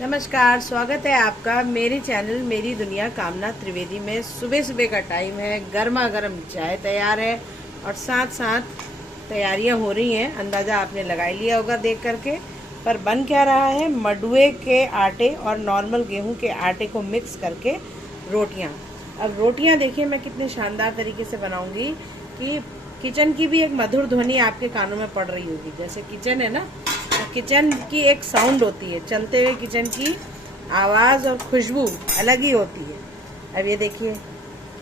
नमस्कार, स्वागत है आपका मेरे चैनल मेरी दुनिया कामना त्रिवेदी में। सुबह सुबह का टाइम है, गर्मा गर्म चाय तैयार है और साथ साथ तैयारियां हो रही हैं। अंदाज़ा आपने लगा ही लिया होगा देख करके। पर बन क्या रहा है, मडुए के आटे और नॉर्मल गेहूं के आटे को मिक्स करके रोटियां। अब रोटियां देखिए मैं कितने शानदार तरीके से बनाऊंगी कि किचन की भी एक मधुर ध्वनि आपके कानों में पड़ रही होगी। जैसे किचन है ना, किचन की एक साउंड होती है, चलते हुए किचन की आवाज़ और खुशबू अलग ही होती है। अब ये देखिए,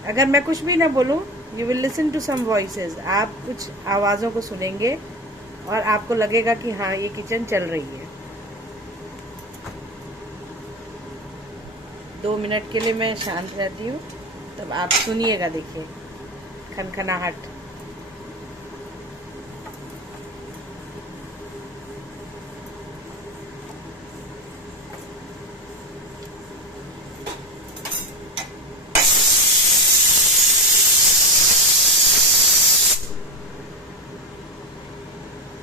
अगर मैं कुछ भी ना बोलूं, you will listen to some voices. आप कुछ आवाज़ों को सुनेंगे और आपको लगेगा कि हाँ ये किचन चल रही है। 2 मिनट के लिए मैं शांत रहती हूँ, तब आप सुनिएगा। देखिए खनखनाहट।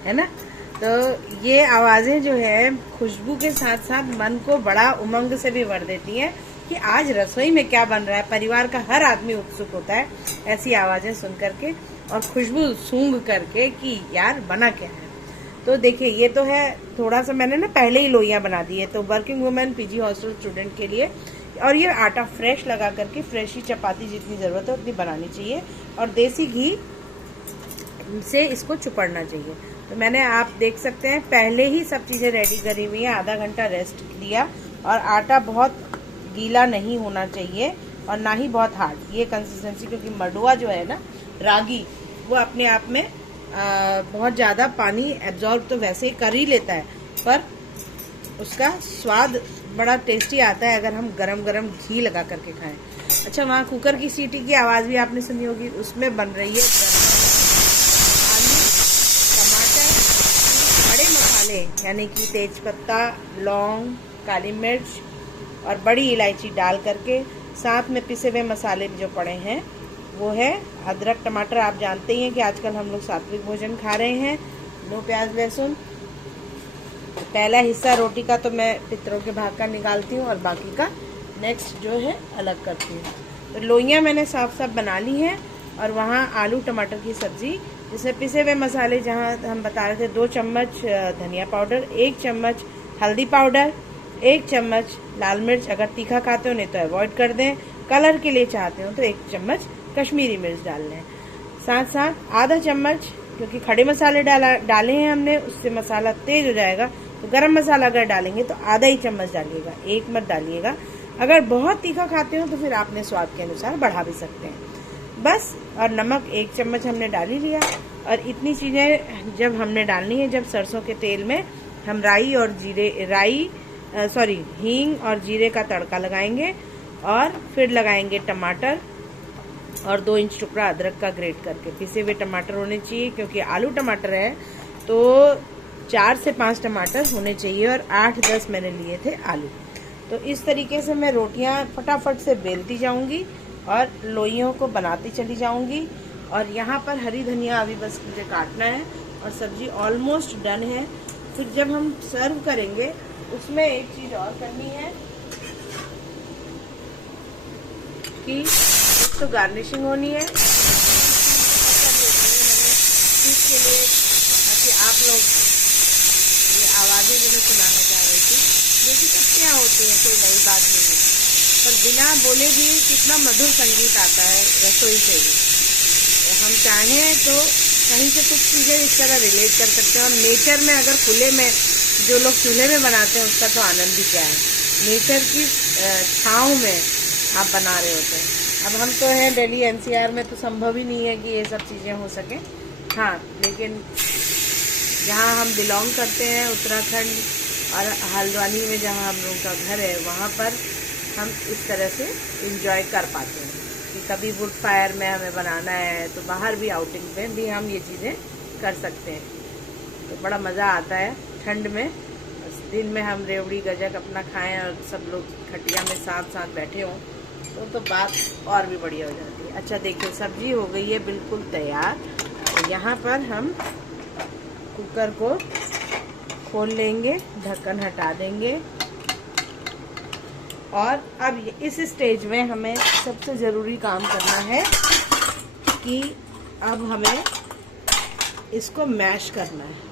है ना, तो ये आवाज़ें जो है खुशबू के साथ साथ मन को बड़ा उमंग से भी भर देती हैं कि आज रसोई में क्या बन रहा है। परिवार का हर आदमी उत्सुक होता है ऐसी आवाज़ें सुन करके और खुशबू सूंघ करके कि यार बना क्या है। तो देखिए, ये तो है थोड़ा सा मैंने ना पहले ही लोइयाँ बना दी है, तो working women, PG hostel student के लिए। और ये आटा फ्रेश लगा करके फ्रेश ही चपाती जितनी ज़रूरत है उतनी बनानी चाहिए और देसी घी से इसको चुपड़ना चाहिए। तो मैंने, आप देख सकते हैं, पहले ही सब चीज़ें रेडी करी हुई हैं। आधा घंटा रेस्ट दिया और आटा बहुत गीला नहीं होना चाहिए और ना ही बहुत हार्ड, ये कंसिस्टेंसी। क्योंकि मडुआ जो है ना, रागी, वो अपने आप में बहुत ज़्यादा पानी एब्जॉर्ब तो वैसे ही कर ही लेता है, पर उसका स्वाद बड़ा टेस्टी आता है अगर हम गरम गरम घी लगा करके खाएं। अच्छा, वहाँ कुकर की सीटी की आवाज़ भी आपने सुनी होगी। उसमें बन रही है यानी कि तेज पत्ता, लौंग, काली मिर्च और बड़ी इलायची डाल करके साथ में पिसे हुए मसाले जो पड़े हैं वो है अदरक, टमाटर। आप जानते ही हैं कि आजकल हम लोग सात्विक भोजन खा रहे हैं, नो प्याज लहसुन। पहला हिस्सा रोटी का तो मैं पितरों के भाग का निकालती हूँ और बाकी का नेक्स्ट जो है अलग करती हूँ। तो लोइयाँ मैंने साफ साफ बना ली हैं और वहाँ आलू टमाटर की सब्ज़ी, जिसमें पिसे हुए मसाले, जहाँ हम बता रहे थे 2 चम्मच धनिया पाउडर, 1 चम्मच हल्दी पाउडर, 1 चम्मच लाल मिर्च, अगर तीखा खाते हो नहीं तो अवॉइड कर दें। कलर के लिए चाहते हो तो 1 चम्मच कश्मीरी मिर्च डाल लें। साथ साथ आधा चम्मच, क्योंकि खड़े मसाले डाले हैं हमने, उससे मसाला तेज हो जाएगा। तो गरम मसाला अगर डालेंगे तो आधा ही चम्मच डालिएगा, 1 मत डालिएगा। अगर बहुत तीखा खाते हो तो फिर आपने स्वाद के अनुसार बढ़ा भी सकते हैं बस। और नमक 1 चम्मच हमने डाल ही लिया। और इतनी चीज़ें जब हमने डालनी है, जब सरसों के तेल में हम हींग और जीरे का तड़का लगाएंगे और फिर लगाएंगे टमाटर और 2 इंच टुकड़ा अदरक का ग्रेट करके। पिसे हुए टमाटर होने चाहिए, क्योंकि आलू टमाटर है तो 4 से 5 टमाटर होने चाहिए और 8-10 मैंने लिए थे आलू। तो इस तरीके से मैं रोटियां फटाफट से बेलती जाऊंगी और लोइयों को बनाती चली जाऊंगी। और यहाँ पर हरी धनिया अभी बस मुझे काटना है और सब्जी ऑलमोस्ट डन है। फिर जब हम सर्व करेंगे उसमें एक चीज़ और करनी है कि एक तो गार्निशिंग होनी है इसके लिए, ताकि आप लोग ये आवाज़ें जो मैं सुनाना चाह रही थी, देखिए सब क्या होती हैं, कोई नई बात नहीं है, पर बिना बोले भी कितना मधुर संगीत आता है रसोई से भी। हम चाहें तो कहीं से कुछ चीज़ें इस तरह रिलेट कर सकते हैं। और नेचर में, अगर खुले में जो लोग चूल्हे में बनाते हैं उसका तो आनंद ही क्या है, नेचर की छाँव में आप बना रहे होते हैं। अब हम तो हैं दिल्ली एनसीआर में, तो संभव ही नहीं है कि ये सब चीज़ें हो सकें। हाँ, लेकिन जहाँ हम बिलोंग करते हैं, उत्तराखंड और हल्द्वानी में जहाँ हम लोगों का घर है, वहाँ पर हम इस तरह से इंजॉय कर पाते हैं कि कभी वुड फायर में हमें बनाना है तो बाहर भी, आउटिंग पे भी हम ये चीज़ें कर सकते हैं। तो बड़ा मज़ा आता है ठंड में। दिन में हम रेवड़ी गजक अपना खाएं और सब लोग खटिया में साथ साथ बैठे हों तो बात और भी बढ़िया हो जाती है। अच्छा देखिए, सब्जी हो गई है बिल्कुल तैयार। तो यहाँ पर हम कुकर को खोल लेंगे, ढक्कन हटा देंगे और अब इस स्टेज में हमें सबसे ज़रूरी काम करना है कि अब हमें इसको मैश करना है।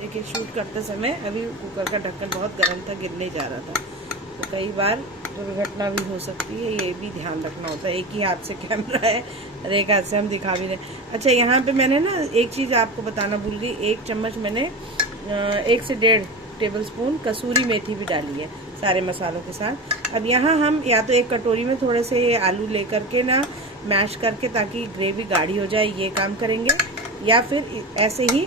देखिए शूट करते समय अभी कुकर का ढक्कन बहुत गर्म था, गिरने जा रहा था, तो कई बार दुर्घटना भी हो सकती है, ये भी ध्यान रखना होता है। एक ही हाथ से कैमरा है और एक हाथ से हम दिखा भी रहे। अच्छा, यहाँ पे मैंने ना एक चीज़ आपको बताना भूल गई, 1 चम्मच मैंने 1 से 1.5 टेबलस्पून कसूरी मेथी भी डाली है सारे मसालों के साथ। अब यहाँ हम या तो एक कटोरी में थोड़े से आलू लेकर के ना मैश करके, ताकि ग्रेवी गाढ़ी हो जाए, ये काम करेंगे, या फिर ऐसे ही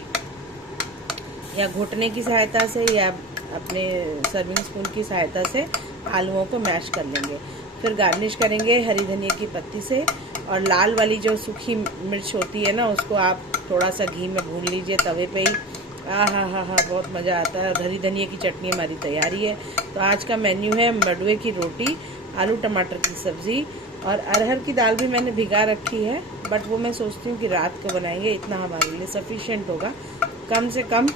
या घुटने की सहायता से या अपने सर्विंग स्पून की सहायता से आलूओं को मैश कर लेंगे। फिर गार्निश करेंगे हरी धनिया की पत्ती से, और लाल वाली जो सूखी मिर्च होती है ना, उसको आप थोड़ा सा घी में भून लीजिए तवे पे ही। हा, बहुत मज़ा आता है। हरी धनिया की चटनी हमारी तैयारी है। तो आज का मेन्यू है मडवे की रोटी, आलू टमाटर की सब्ज़ी, और अरहर की दाल भी मैंने भिगा रखी है, बट वो मैं सोचती हूँ कि रात को बनाएंगे, इतना हमारे लिए सफिशिएंट होगा। कम से कम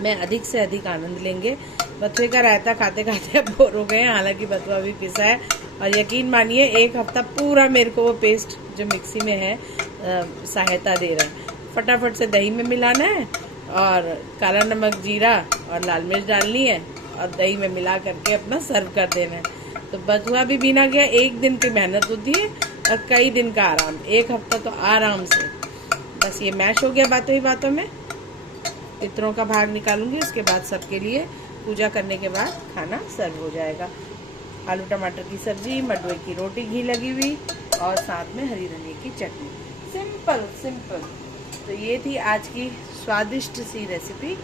मैं अधिक से अधिक आनंद लेंगे। बथुए का रायता खाते खाते अब बोर हो गए हैं, हालांकि बथुआ भी पिसा है, और यकीन मानिए 1 हफ्ता पूरा मेरे को वो पेस्ट जो मिक्सी में है सहायता दे रहा है। फटाफट से दही में मिलाना है, और काला नमक, जीरा और लाल मिर्च डालनी है, और दही में मिला करके अपना सर्व कर देना है। तो बथुआ भी बीना गया। 1 दिन की मेहनत होती है और कई दिन का आराम, 1 हफ्ता तो आराम से। बस ये मैश हो गया बातों ही बातों में। पितरों का भाग निकालूंगी, उसके बाद सबके लिए पूजा करने के बाद खाना सर्व हो जाएगा। आलू टमाटर की सब्जी, मडवे की रोटी घी लगी हुई, और साथ में हरी धनिया की चटनी। सिंपल। तो ये थी आज की स्वादिष्ट सी रेसिपी।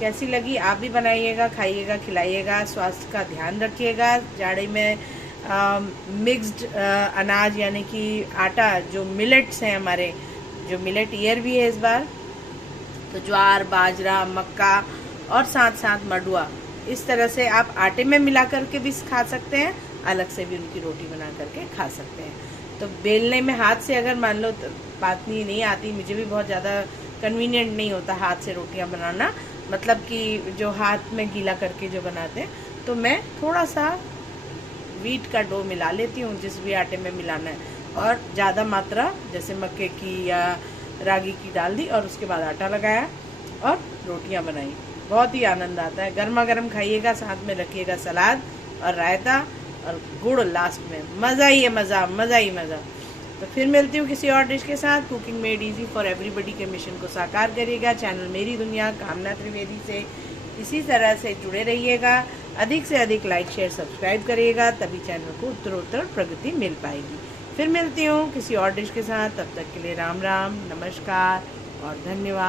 कैसी लगी आप भी बनाइएगा, खाइएगा, खिलाइएगा, स्वास्थ्य का ध्यान रखिएगा। जाड़े में मिक्स्ड अनाज यानी कि आटा, जो मिलेट्स हैं हमारे, जो मिलेट ईयर भी है इस बार, तो ज्वार, बाजरा, मक्का और साथ साथ मडुआ, इस तरह से आप आटे में मिला करके भी खा सकते हैं, अलग से भी उनकी रोटी बना करके खा सकते हैं। तो बेलने में हाथ से अगर मान लो पातनी नहीं आती, मुझे भी बहुत ज़्यादा कन्वीनियंट नहीं होता हाथ से रोटियां बनाना, मतलब कि जो हाथ में गीला करके जो बनाते हैं, तो मैं थोड़ा सा व्हीट का डो मिला लेती हूँ, जिस भी आटे में मिलाना है, और ज़्यादा मात्रा जैसे मक्के की या रागी की डाल दी, और उसके बाद आटा लगाया और रोटियां बनाई। बहुत ही आनंद आता है। गर्मा गर्म खाइएगा, साथ में रखिएगा सलाद और रायता और गुड़ लास्ट में। मज़ा ही है, मज़ा ही मज़ा। तो फिर मिलती हूँ किसी और डिश के साथ। Cooking made easy for everybody के मिशन को साकार करिएगा। चैनल मेरी दुनिया कामना त्रिवेदी से इसी तरह से जुड़े रहिएगा। अधिक से अधिक लाइक, शेयर, सब्सक्राइब करिएगा, तभी चैनल को उत्तरोत्तर प्रगति मिल पाएगी। फिर मिलती हूँ किसी और डिश के साथ। तब तक के लिए राम राम, नमस्कार और धन्यवाद।